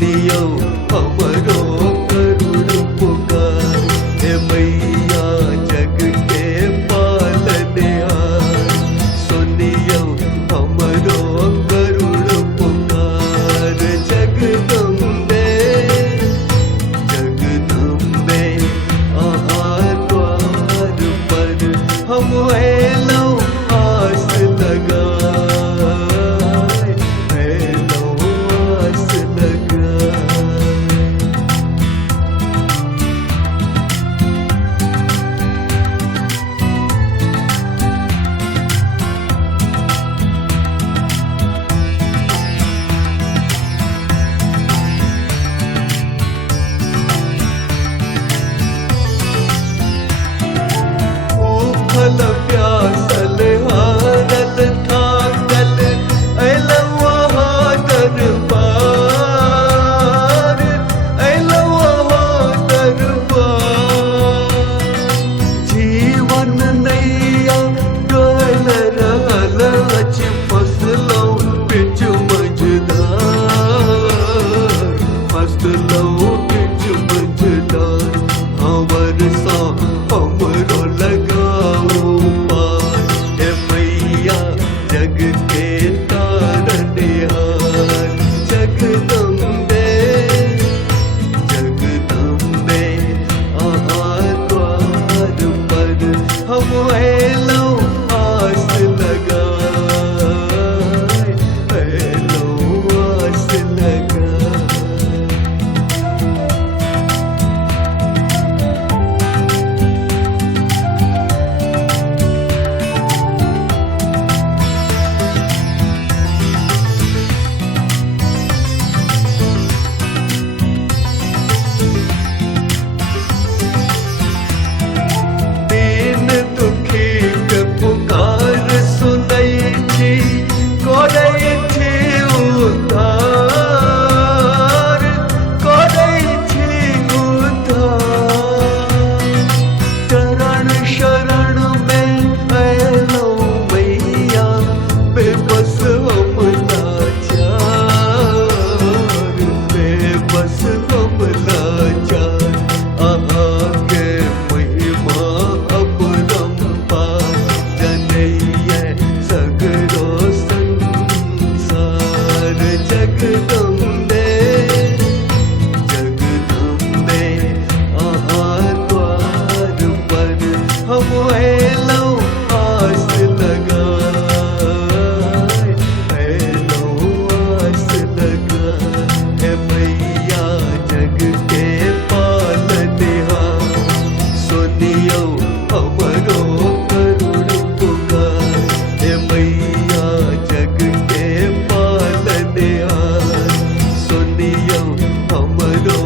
सुनियो हमरो करुण पुकार। हे मैया जग के पालनहार, सुनियो हमरो करुण पुकार। जगदम्बे जगदम्बे आहार द्वार पर हम एलो आस लगाए, एलो आस लगाए। भूखल प्यासल हारल थाकल अइलौं अहाँ दरबार, अइलौं अहाँ दरबार। जीवन नैया डोल रहल अछि फसलौं बीच मझधार, फसलौं बीच मझधार। हमर सा हमरो लगाओ पार, हे मैया जग के तारनहार। जगदम्बे जगदम्बे आहार द्वार पर हम एलो आस लगाए, एलो आस लगाए। दीन दुखी के पुकार सुनै छी, करै छी उद्धार, करै छी उद्धार। चरण शरण में अयलौं मैया, बेबस हम लाचार, बेबस हम लाचार। अहाँके महिमा अपरंपार, जनैये सगरो संसार। जगदम्बे जगदम्बे आहार द्वार पर हम एलौं आस लगाए, एलौं आस लगाए। हे मैया जग के पालनहार, सुनियो हमरो करुण पुकार। हे मैया जग के पालनहार, सुनियो हमरो